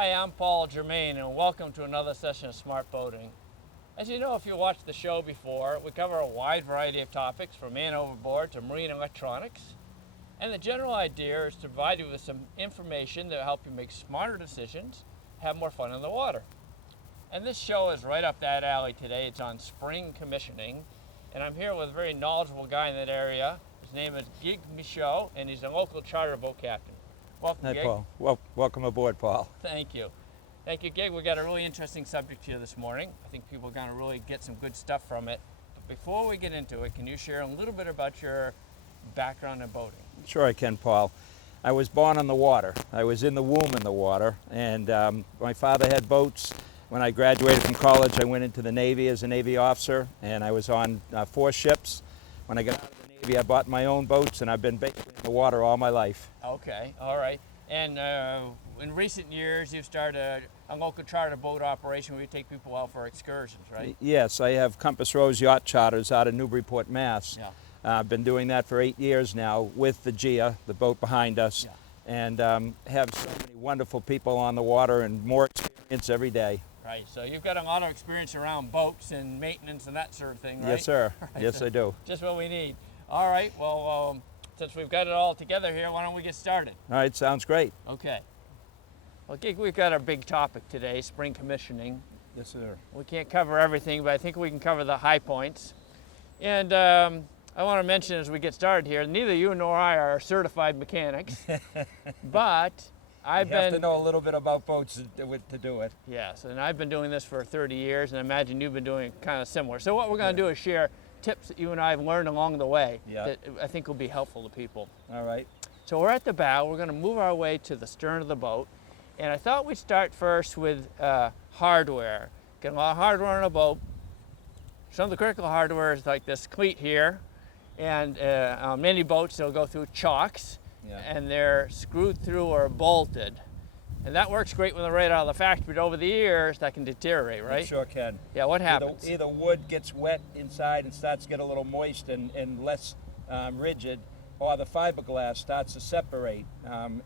Hi, I'm Paul Germain, and welcome to another session of Smart Boating. As you know, if you watched the show before, we cover a wide variety of topics from man overboard to marine electronics. And the general idea is to provide you with some information that will help you make smarter decisions, have more fun in the water. And this show is right up that alley today. It's on spring commissioning. And I'm here with a very knowledgeable guy in that area. His name is Gig Michaud, and he's a local charter boat captain. Welcome, Hi, Gig. Paul. Well, welcome aboard, Paul. Thank you. Thank you, Gig. We've got a really interesting subject here this morning. I think people are going to really get some good stuff from it. But before we get into it, can you share a little bit about your background in boating? Sure I can, Paul. I was born on the water. I was in the womb in the water, and my father had boats. When I graduated from college, I went into the Navy as a Navy officer, and I was on 4 ships. When I got out of the Navy, I bought my own boats, and I've been basically in the water all my life. Okay, all right. And in recent years, you've started a local charter boat operation where you take people out for excursions, right? Yes, I have Compass Rose Yacht Charters out of Newburyport, Mass. Yeah. I've been doing that for 8 years now with the GIA, the boat behind us, and have so many wonderful people on the water and more experience every day. Right, so you've got a lot of experience around boats and maintenance and that sort of thing, right? Yes, sir. Right. Yes, I do. Just what we need. All right, well, since we've got it all together here, why don't we get started? All right, sounds great. Okay. Well, Gig, we've got our big topic today, spring commissioning. Yes, sir. We can't cover everything, but I think we can cover the high points. And I want to mention as we get started here, neither you nor I are certified mechanics, but I've You have to know a little bit about boats to do it. Yes, and I've been doing this for 30 years, and I imagine you've been doing it kind of similar. So what we're going to do is share tips that you and I have learned along the way that I think will be helpful to people. All right. So we're at the bow. We're going to move our way to the stern of the boat, and I thought we'd start first with hardware. Get a lot of hardware on a boat. Some of the critical hardware is like this cleat here, and on many boats they'll go through chocks. And they're screwed through or bolted. And that works great when they're right out of the factory, but over the years that can deteriorate, right? It sure can. Yeah, what happens? Either wood gets wet inside and starts to get a little moist and less rigid, or the fiberglass starts to separate,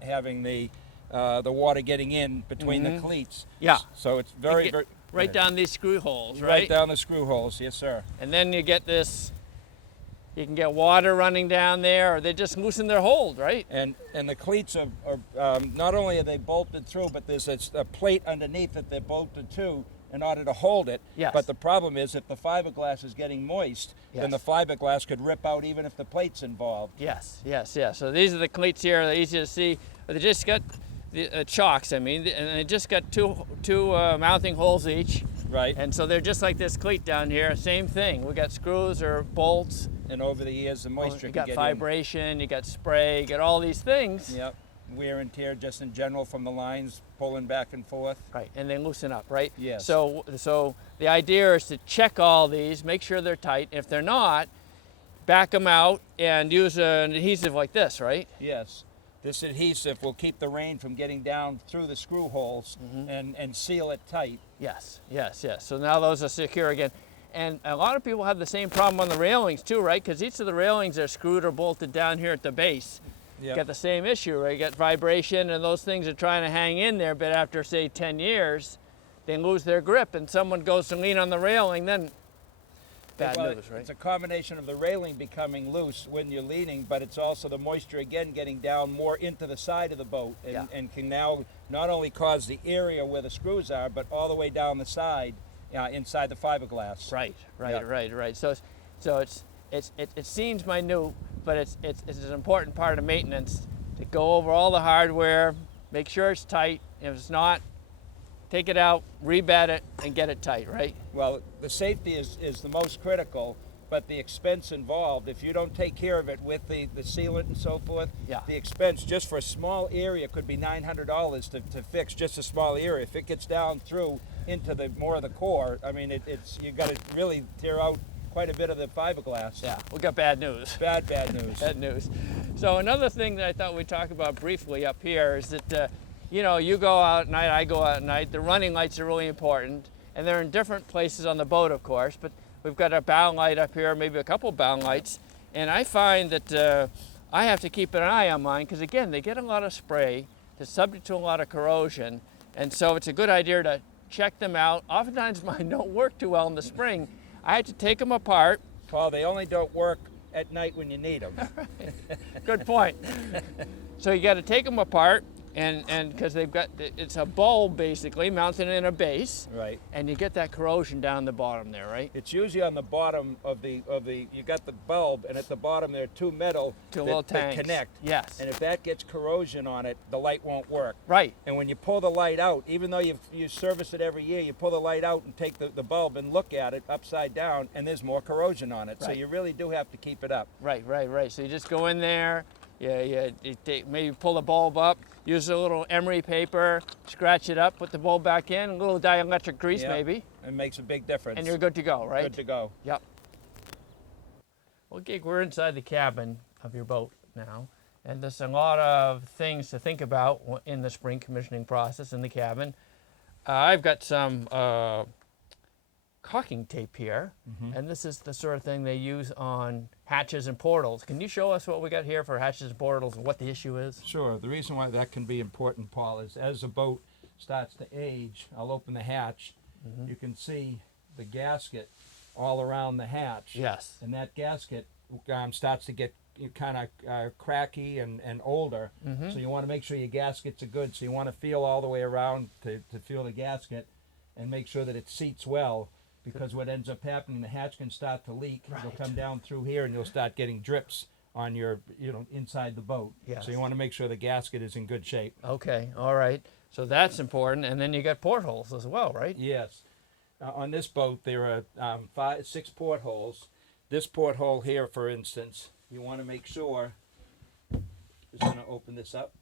having the water getting in between the cleats. Yeah. So it's very right down these screw holes, right? Right down the screw holes, yes, sir. And then you get this. You can get water running down there, or they just loosen their hold, right? And the cleats are not only are they bolted through, but there's a plate underneath that they're bolted to in order to hold it. Yes. But the problem is if the fiberglass is getting moist, then the fiberglass could rip out even if the plate's involved. Yes, yes, yes. So these are the cleats here. They're easy to see. They just got the chocks, I mean, and they just got two mounting holes each. Right. And so they're just like this cleat down here. Same thing. We got screws or bolts. And over the years, the moisture You can got get vibration, you got spray, you got all these things. in. Yep. Wear and tear just in general from the lines pulling back and forth. Right, and they loosen up, right? Yes. So the idea is to check all these, make sure they're tight. If they're not, back them out and use an adhesive like this, right? Yes. This adhesive will keep the rain from getting down through the screw holes and seal it tight. Yes, yes, yes. So now those are secure again. And a lot of people have the same problem on the railings too, right? Because each of the railings are screwed or bolted down here at the base. Yep. You got the same issue, right? You got vibration and those things are trying to hang in there, but after say 10 years, they lose their grip and someone goes to lean on the railing, then bad news, right? It's a combination of the railing becoming loose when you're leaning, but it's also the moisture again getting down more into the side of the boat and can now not only cause the area where the screws are, but all the way down the side inside the fiberglass. Right. Yep. So it seems minute, but it's an important part of maintenance to go over all the hardware, make sure it's tight. If it's not, take it out, rebed it, and get it tight, right? Well, the safety is the most critical, but the expense involved, if you don't take care of it with the sealant and so forth, the expense just for a small area could be $900 to fix just a small area. If it gets down through into the more of the core, I mean, you've got to really tear out quite a bit of the fiberglass. Yeah, we got bad news. Bad news. Bad news. So another thing that I thought we'd talk about briefly up here is that, you go out at night, I go out at night. The running lights are really important, and they're in different places on the boat, of course, but we've got a bow light up here, maybe a couple bow lights, and I find that I have to keep an eye on mine because, again, they get a lot of spray, they're subject to a lot of corrosion, And so it's a good idea to check them out. Oftentimes mine don't work too well in the spring. I had to take them apart. Paul, they only don't work at night when you need them. Good point. So you got to take them apart, and because it's a bulb basically mounted in a base, right? And you get that corrosion down the bottom there, right? It's usually on the bottom of the you got the bulb, and at the bottom there are two little tanks that connect. Yes. And if that gets corrosion on it, the light won't work. Right. And when you pull the light out, even though you service it every year, you pull the light out and take the bulb and look at it upside down, and there's more corrosion on it. Right. So you really do have to keep it up. Right. So you just go in there. Maybe pull the bulb up, use a little emery paper, scratch it up, put the bulb back in, a little dielectric grease maybe. It makes a big difference. And you're good to go, right? Good to go. Yep. Well, Gig, we're inside the cabin of your boat now, and there's a lot of things to think about in the spring commissioning process in the cabin. I've got some caulking tape here, and this is the sort of thing they use on hatches and portals. Can you show us what we got here for hatches and portals and what the issue is? Sure. The reason why that can be important, Paul, is as the boat starts to age, I'll open the hatch, you can see the gasket all around the hatch. Yes. And that gasket starts to get kind of cracky and older. So you want to make sure your gaskets are good. So you want to feel all the way around to feel the gasket and make sure that it seats well. Because what ends up happening, the hatch can start to leak. Right. It'll come down through here, and you'll start getting drips on your, inside the boat. Yes. So you want to make sure the gasket is in good shape. Okay, all right. So that's important, and then you got portholes as well, right? Yes. On this boat, there are 6 portholes. This porthole here, for instance, you want to make sure. Just going to open this up.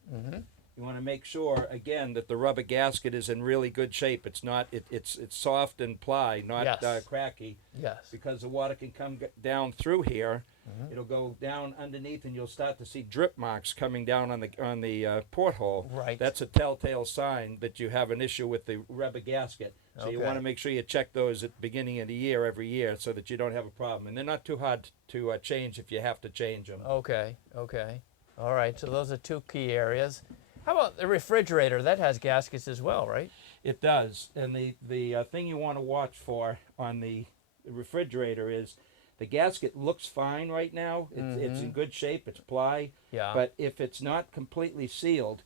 You want to make sure again that the rubber gasket is in really good shape. It's not it's soft and ply, not cracky. Yes. Because the water can come down through here. It'll go down underneath, and you'll start to see drip marks coming down on the porthole. Right. That's a telltale sign that you have an issue with the rubber gasket. So you want to make sure you check those at the beginning of the year every year so that you don't have a problem. And they're not too hard to change if you have to change them. Okay. All right. So those are 2 key areas. How about the refrigerator? That has gaskets as well, right? It does. And the thing you want to watch for on the refrigerator is the gasket looks fine right now. It's in good shape. It's ply. Yeah. But if it's not completely sealed,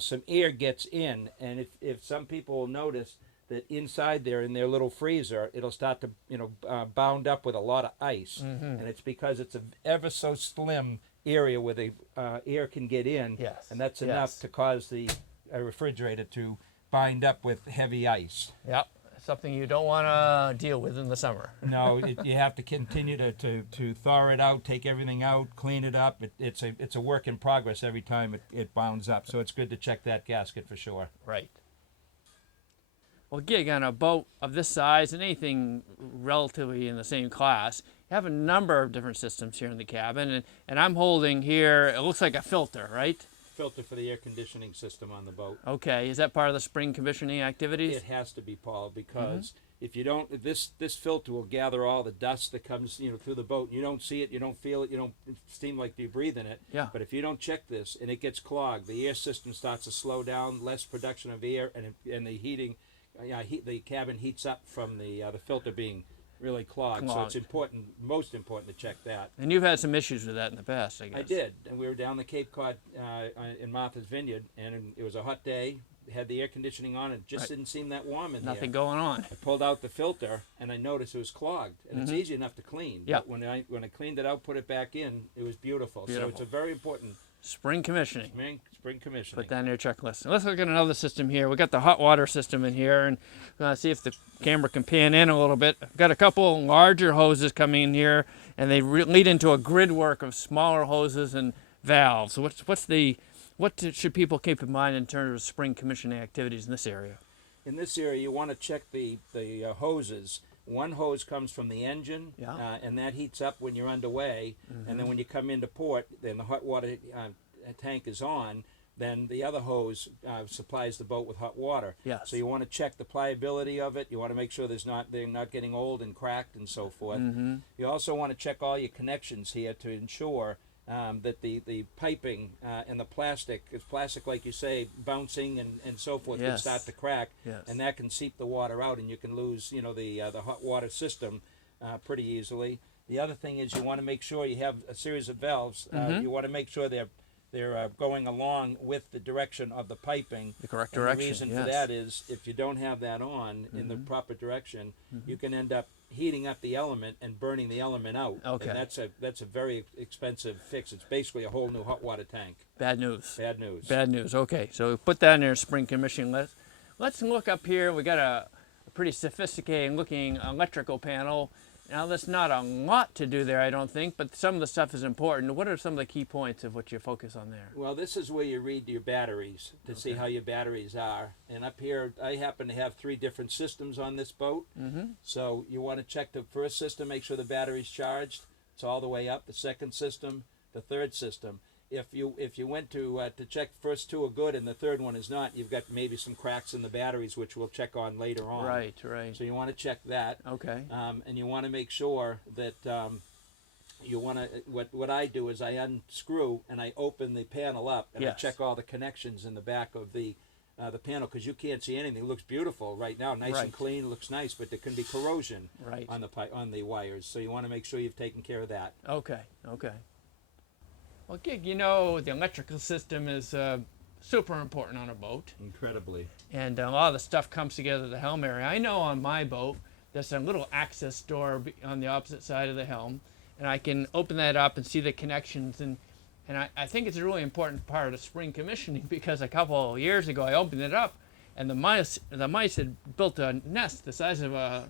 some air gets in. And if some people will notice that inside there in their little freezer, it'll start to bound up with a lot of ice. And it's because it's an ever so slim area where the air can get in, and that's enough to cause the refrigerator to bind up with heavy ice. Yep, something you don't want to deal with in the summer. No, you have to continue to thaw it out, take everything out, clean it up. It's a work in progress every time it bounds up, so it's good to check that gasket for sure. Right. Well, Gig, on a boat of this size and anything relatively in the same class, you have a number of different systems here in the cabin, and I'm holding here, it looks like a filter, right? Filter for the air conditioning system on the boat. Okay, is that part of the spring commissioning activities? It has to be, Paul, because if you don't, this filter will gather all the dust that comes through the boat. You don't see it, you don't feel it, you don't seem like you breathe in it. Yeah. But if you don't check this and it gets clogged, the air system starts to slow down, less production of air, and the heating. The cabin heats up from the filter being really clogged. So it's important, most important, to check that. And you've had some issues with that in the past, I guess. I did, and we were down the Cape Cod in Martha's Vineyard, and it was a hot day. We had the air conditioning on, and it just didn't seem that warm in there. Nothing going on. I pulled out the filter, and I noticed it was clogged, and it's easy enough to clean. Yep. But when I cleaned it out, put it back in, it was beautiful. So it's a very important spring commissioning. Spring commissioning. Put that in your checklist. And let's look at another system here. We got the hot water system in here, and we're going to see if the camera can pan in a little bit. I've got a couple larger hoses coming in here, and they lead into a grid work of smaller hoses and valves. So what should people keep in mind in terms of spring commissioning activities in this area? In this area, you want to check the hoses. One hose comes from the engine, and that heats up when you're underway. And then when you come into port, then the hot water tank is on. Then the other hose supplies the boat with hot water. Yes. So you want to check the pliability of it. You want to make sure they're not getting old and cracked and so forth. You also want to check all your connections here to ensure that the piping and the plastic, is plastic like you say, bouncing and so forth, can Yes. start to crack, Yes. and that can seep the water out, and you can lose, you know, the hot water system pretty easily. The other thing is you want to make sure you have a series of valves. You want to make sure they're going along with the direction of the piping. The correct And direction. the reason yes. for that is if you don't have that on in the proper direction, you can end up heating up the element and burning the element out. Okay. And that's a very expensive fix. It's basically a whole new hot water tank. Bad news. Bad news. Bad news. Okay, so we put that in our spring commissioning list. Let's look up here. We got a pretty sophisticated looking electrical panel. Now, there's not a lot to do there, I don't think, but some of the stuff is important. What are some of the key points of what you focus on there? Well, this is where you read your batteries to see how your batteries are. And up here, I happen to have 3 different systems on this boat. So you want to check the first system, make sure the battery's charged. It's all the way up. The second system, the third system. If you went to check the first 2 are good and the third one is not, you've got maybe some cracks in the batteries, which we'll check on later on. Right. So you want to check that. Okay. And you want to make sure that you want to. What I do is I unscrew and I open the panel up and I Yes. check all the connections in the back of the panel, because you can't see anything. It looks beautiful right now, nice Right. and clean, looks nice, but there can be corrosion Right. on the wires. So you want to make sure you've taken care of that. Okay. Well, Gig, you know, the electrical system is super important on a boat. Incredibly. And a lot of the stuff comes together at the helm area. I know on my boat, there's a little access door on the opposite side of the helm, and I can open that up and see the connections. And I think it's a really important part of the spring commissioning, because a couple of years ago I opened it up, and the mice had built a nest the size of a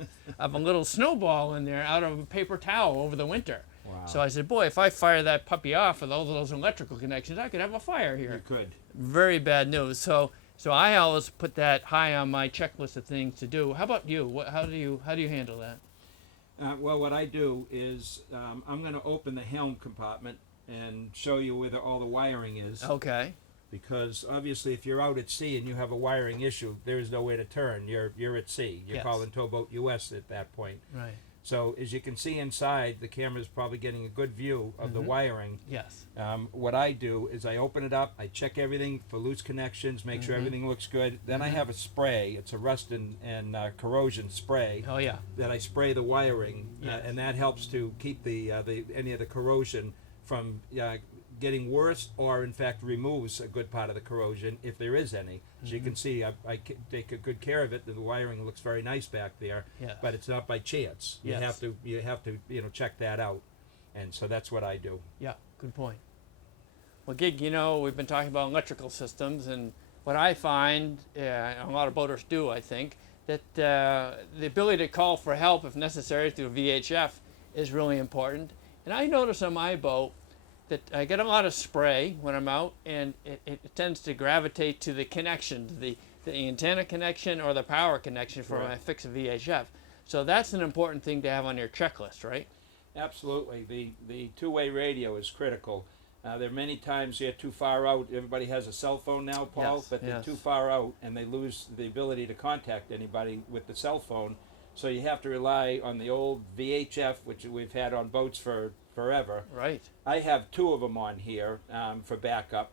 little snowball in there out of a paper towel over the winter. Wow. So I said, boy, if I fire that puppy off with all those electrical connections, I could have a fire here. You could. Very bad news. So I always put that high on my checklist of things to do. How about you? How do you handle that? Well, what I do is I'm going to open the helm compartment and show you where all the wiring is. Okay. Because obviously, if you're out at sea and you have a wiring issue, there is no way to turn. You're at sea. You're Yes. calling Towboat US at that point. Right. So as you can see inside, the camera's probably getting a good view of the wiring. Yes. What I do is I open it up, I check everything for loose connections, make sure everything looks good. Then I have a spray. It's a rust and corrosion spray Oh yeah. that I spray the wiring, Yes. and that helps to keep the any of the corrosion from getting worse, or in fact removes a good part of the corrosion if there is any. As you can see, I take a good care of it. The wiring looks very nice back there, Yes. but it's not by chance. Yes. You have to check that out, and so that's what I do. Yeah. Good point. Well, Gig, you know, we've been talking about electrical systems, and what I find, a lot of boaters do, I think, that the ability to call for help if necessary through VHF is really important. And I notice on my boat that I get a lot of spray when I'm out, and it tends to gravitate to the connection, the antenna connection or the power connection for Right. my fix of VHF. So that's an important thing to have on your checklist, right? Absolutely. The two-way radio is critical. There are many times you're too far out. Everybody has a cell phone now, Paul, Yes, but they're yes. too far out and they lose the ability to contact anybody with the cell phone. So you have to rely on the old VHF, which we've had on boats for forever. Right. I have 2 of them on here for backup,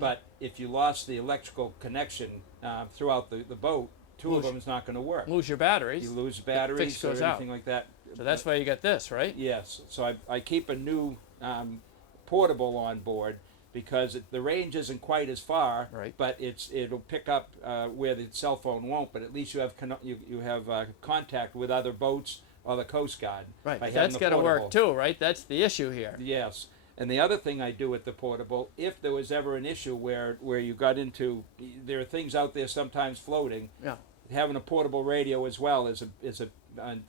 but if you lost the electrical connection throughout the boat, 2 of them is not going to work. Lose your batteries. You lose batteries or goes out. anything like that. So that's why you got this, right? Yes. So I keep a new portable on board because the range isn't quite as far, Right. but it'll pick up where the cell phone won't. But at least you have you have contact with other boats or the Coast Guard. Right. by But having that's the got to work portable. too, right? That's the issue here. Yes. And the other thing I do with the portable, if there was ever an issue where you got into, there are things out there sometimes floating. Yeah. Having a portable radio as well is a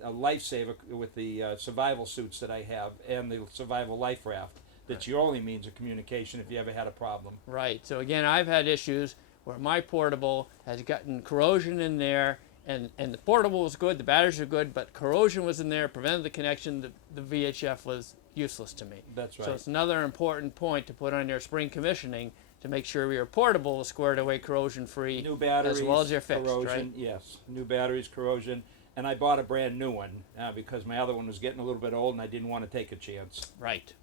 lifesaver with the survival suits that I have and the survival life raft. That's your only means of communication if you ever had a problem. Right. So again, I've had issues where my portable has gotten corrosion in there, and the portable was good, the batteries are good, but corrosion was in there, prevented the connection. The VHF was useless to me. That's right. So it's another important point to put on your spring commissioning to make sure your portable is squared away corrosion free, New batteries, as well as your fixed, corrosion, right? yes. New batteries, corrosion. And I bought a brand new one because my other one was getting a little bit old and I didn't want to take a chance. Right.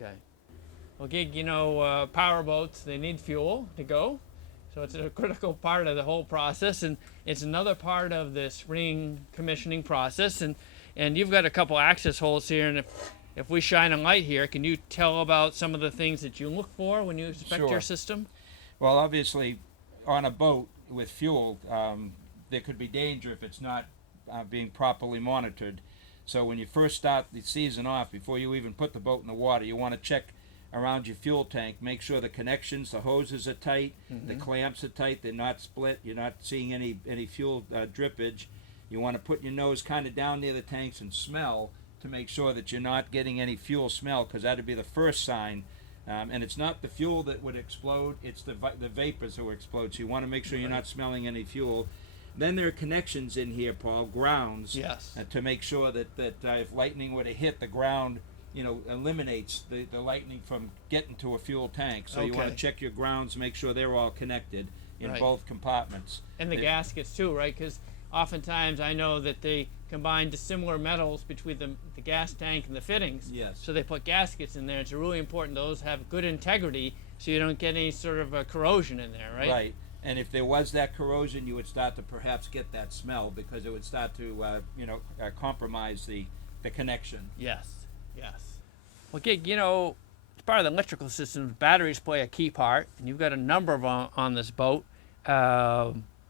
Okay. Well, Gig, you know, power boats, they need fuel to go. So it's a critical part of the whole process, and it's another part of the spring commissioning process. And you've got a couple access holes here, and if we shine a light here, can you tell about some of the things that you look for when you inspect Sure. your system? Well, obviously, on a boat with fuel, there could be danger if it's not being properly monitored. So when you first start the season off, before you even put the boat in the water, you want to check around your fuel tank, make sure the connections, the hoses are tight, the clamps are tight, they're not split, you're not seeing any fuel drippage. You want to put your nose kind of down near the tanks and smell to make sure that you're not getting any fuel smell, because that'd be the first sign. And it's not the fuel that would explode, it's the vapors that will explode. So you want to make sure you're not smelling any fuel. Then there are connections in here, Paul, grounds, Yes. to make sure that if lightning were to hit the ground, you know, eliminates the lightning from getting to a fuel tank. So you want Okay. to check your grounds, make sure they're all connected in Right. both compartments. And the gaskets too, right? Because oftentimes I know that they combine dissimilar metals between the gas tank and the fittings. Yes. So they put gaskets in there. It's really important those have good integrity so you don't get any sort of corrosion in there, right? Right. And if there was that corrosion, you would start to perhaps get that smell, because it would start to, compromise the connection. Yes. Yes. Well, Gig, you know, as part of the electrical system, batteries play a key part, and you've got a number of on this boat.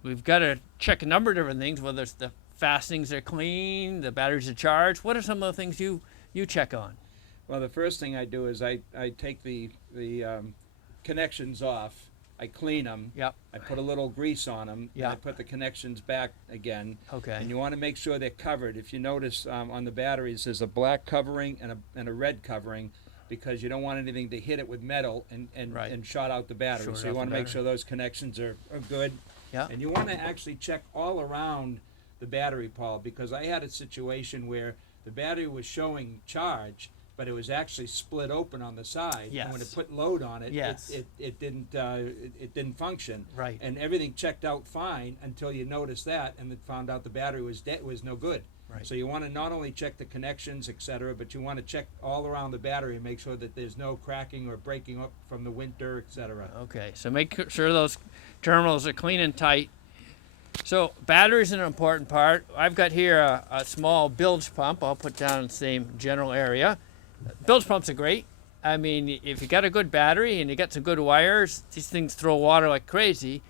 We've got to check a number of different things, whether it's the fastenings are clean, the batteries are charged. What are some of the things you check on? Well, the first thing I do is I take the connections off. I clean them. Yep. I put a little grease on them. Yeah. I put the connections back again. Okay. And you want to make sure they're covered. If you notice on the batteries, there's a black covering and a red covering, because you don't want anything to hit it with metal and Right. shot out the battery. Short So you out want the to make battery. sure those connections are good. Yeah. And you want to actually check all around the battery, Paul, because I had a situation where the battery was showing charge, but it was actually split open on the side. Yes. And when it put load on it, Yes. it didn't function. Right. And everything checked out fine until you noticed that, and then found out the battery was no good. Right. So you want to not only check the connections, etc., but you want to check all around the battery and make sure that there's no cracking or breaking up from the winter, etc. Okay. So make sure those terminals are clean and tight. So batteries are an important part. I've got here a small bilge pump. I'll put down in the same general area. Bilge pumps are great. I mean, if you got a good battery and you got some good wires, these things throw water like crazy.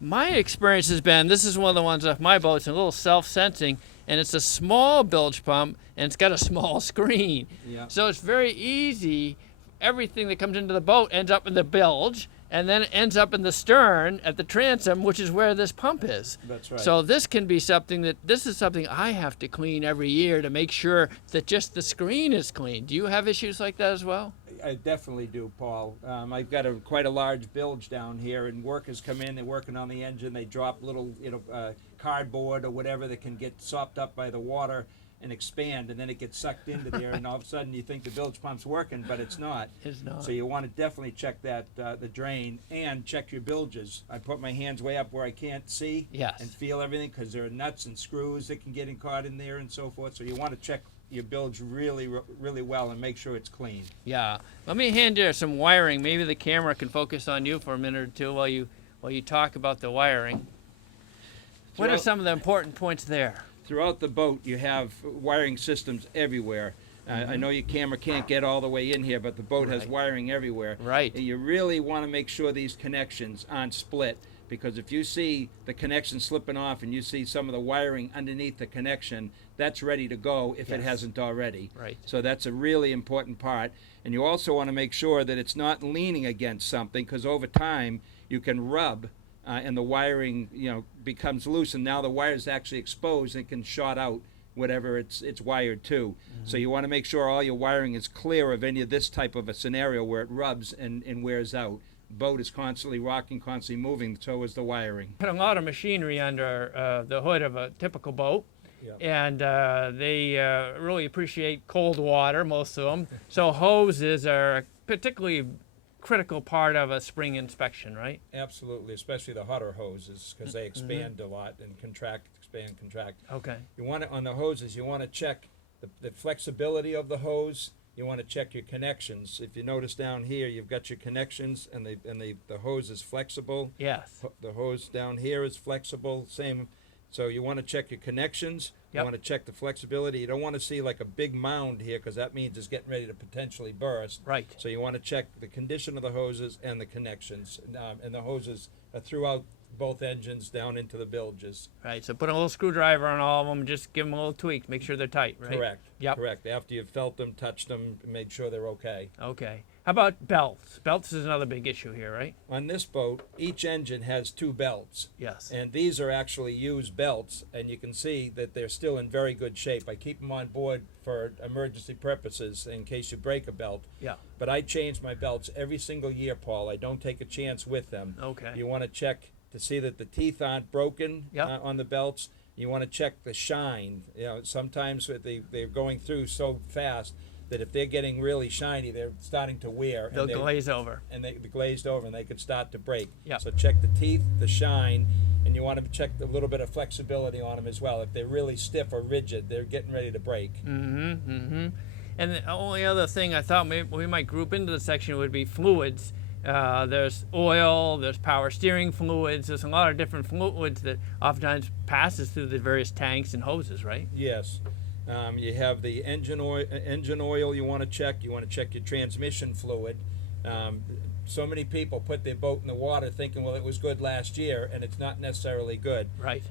My experience has been, this is one of the ones off my boat, it's a little self-sensing, and it's a small bilge pump, and it's got a small screen. Yeah. So it's very easy. Everything that comes into the boat ends up in the bilge, and then it ends up in the stern at the transom, which is where this pump is. That's right. So this can be something this is something I have to clean every year to make sure that just the screen is clean. Do you have issues like that as well? I definitely do, Paul. I've got quite a large bilge down here, and workers come in, they're working on the engine, they drop little cardboard or whatever that can get sopped up by the water and expand, and then it gets sucked into there, and all of a sudden you think the bilge pump's working, but it's not. It's not. So you want to definitely check that the drain, and check your bilges. I put my hands way up where I can't see. Yes. And feel everything, because there are nuts and screws that can get caught in there and so forth. So you want to check your bilge really well and make sure it's clean. Yeah. Let me hand you some wiring. Maybe the camera can focus on you for a minute or two while you talk about the wiring. What are some of the important points there? Throughout the boat, you have wiring systems everywhere. I know your camera can't get all the way in here, but the boat has Right. wiring everywhere. Right. And you really want to make sure these connections aren't split, because if you see the connection slipping off and you see some of the wiring underneath the connection, that's ready to go if it Yes. hasn't already. Right. So that's a really important part. And you also want to make sure that it's not leaning against something, because over time you can rub and the wiring, becomes loose, and now the wire is actually exposed and can short out whatever it's wired to. So you want to make sure all your wiring is clear of any of this type of a scenario where it rubs and wears out. Boat is constantly rocking, constantly moving, so is the wiring. Put a lot of machinery under the hood of a typical boat. Yep. And they really appreciate cold water, most of them. So hoses are a particularly critical part of a spring inspection, right? Absolutely, especially the hotter hoses, because they expand a lot and contract, expand. Okay. You want to, on the hoses, you want to check the flexibility of the hose, you want to check your connections. If you notice down here, you've got your connections, and the hose is flexible. Yes. The hose down here is flexible. Same. So you want to check your connections. Yep. You want to check the flexibility. You don't want to see like a big mound here, because that means it's getting ready to potentially burst. Right. So you want to check the condition of the hoses and the connections, and the hoses are throughout both engines down into the bilges. Right. So put a little screwdriver on all of them. Just give them a little tweak. Make sure they're tight. Right. Correct. Yep. Correct. After you've felt them, touched them, made sure they're okay. Okay. How about belts? Belts is another big issue here, right? On this boat, each engine has 2 belts. Yes. And these are actually used belts, and you can see that they're still in very good shape. I keep them on board for emergency purposes in case you break a belt. Yeah. But I change my belts every single year, Paul. I don't take a chance with them. Okay. You want to check to see that the teeth aren't broken Yep. on the belts. You want to check the shine. You know, sometimes they're going through so fast that if they're getting really shiny, they're starting to wear. They'll glaze over. And they're glazed over, and they could start to break. Yeah. So check the teeth, the shine, and you want to check a little bit of flexibility on them as well. If they're really stiff or rigid, they're getting ready to break. Mm-hmm. Mm-hmm. And the only other thing I thought we might group into the section would be fluids. There's oil, there's power steering fluids, there's a lot of different fluids that oftentimes passes through the various tanks and hoses, right? Yes. You have the engine oil you want to check. You want to check your transmission fluid. So many people put their boat in the water thinking, well, it was good last year, and it's not necessarily good. Right.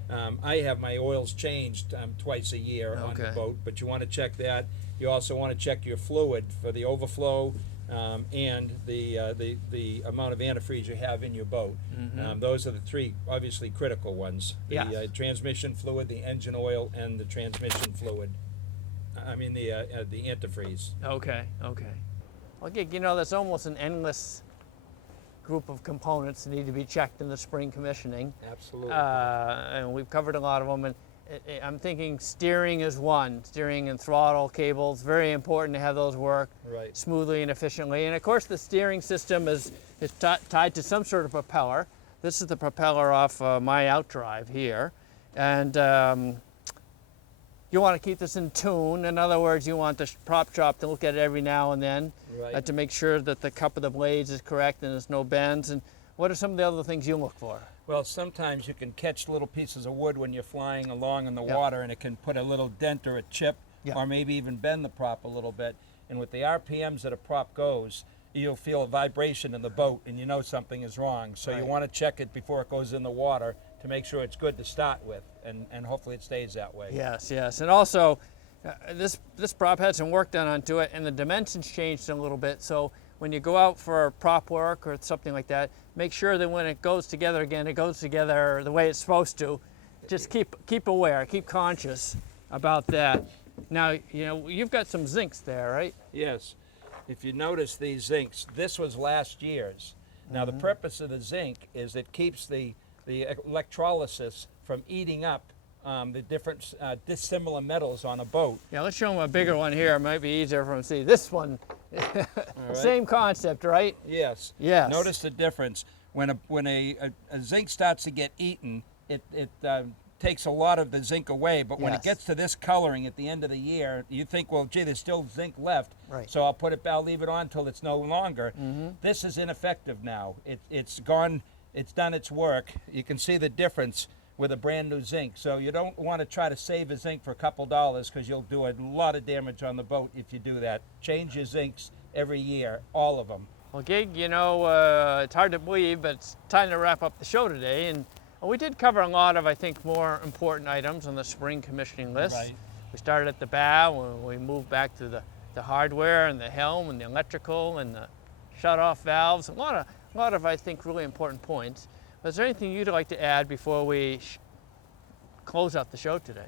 I have my oils changed twice a year on the boat, but you want to check that. You also want to check your fluid for the overflow and the amount of antifreeze you have in your boat. Mm-hmm. Those are the 3 obviously critical ones. The transmission fluid, the engine oil, and the transmission fluid. I mean the antifreeze. Okay. Okay. Okay. You know, there's almost an endless group of components that need to be checked in the spring commissioning. Absolutely. And we've covered a lot of them. And I'm thinking steering is one. Steering and throttle cables, very important to have those work smoothly and efficiently. And of course, the steering system is tied to some sort of propeller. This is the propeller off my outdrive here. And you want to keep this in tune. In other words, you want the prop shop to look at it every now and then to make sure that the cup of the blades is correct and there's no bends. And what are some of the other things you look for? Well, sometimes you can catch little pieces of wood when you're flying along in the water, and it can put a little dent or a chip, or maybe even bend the prop a little bit. And with the RPMs that a prop goes, you'll feel a vibration in the boat, and you know something is wrong. So you want to check it before it goes in the water to make sure it's good to start with, and hopefully it stays that way. Yes, yes. And also, this prop had some work done onto it, and the dimensions changed a little bit. So when you go out for prop work or something like that, make sure that when it goes together again, it goes together the way it's supposed to. Just keep aware, keep conscious about that. Now, you know, you've got some zincs there, right? Yes. If you notice these zincs, this was last year's. Now, the purpose of the zinc is it keeps the electrolysis from eating up the different dissimilar metals on a boat. Yeah, let's show them a bigger one here. It might be easier for them to see. This one, same concept, right? Yes. Yes. Notice the difference. When a zinc starts to get eaten, it takes a lot of the zinc away, but when it gets to this coloring at the end of the year, you think, well, gee, there's still zinc left, so I'll leave it on until it's no longer. This is ineffective now. It's gone, it's done its work. You can see the difference with a brand new zinc. So you don't want to try to save a zinc for a couple dollars, because you'll do a lot of damage on the boat if you do that. Change your zincs every year, all of them. Well, Gig, you know, it's hard to believe, but it's time to wrap up the show today. And we did cover a lot of, I think, more important items on the spring commissioning list. Right. We started at the bow, and we moved back to the hardware and the helm and the electrical and the shut-off valves. A lot of, I think, really important points. But is there anything you'd like to add before we close out the show today?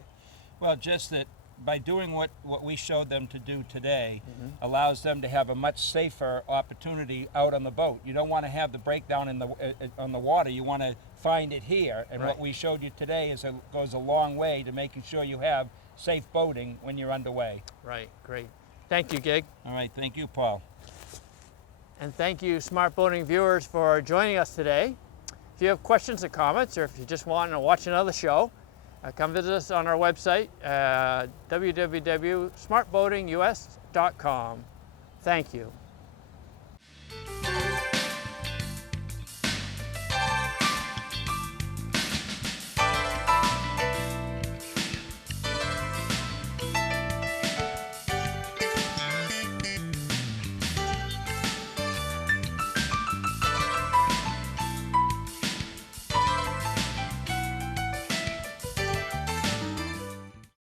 Well, just that by doing what we showed them to do today allows them to have a much safer opportunity out on the boat. You don't want to have the breakdown on the water. You want to find it here. And what we showed you today goes a long way to making sure you have safe boating when you're underway. Right, great. Thank you, Gig. All right, thank you, Paul. And thank you, Smart Boating viewers, for joining us today. If you have questions or comments, or if you just want to watch another show, come visit us on our website, www.smartboatingus.com. Thank you.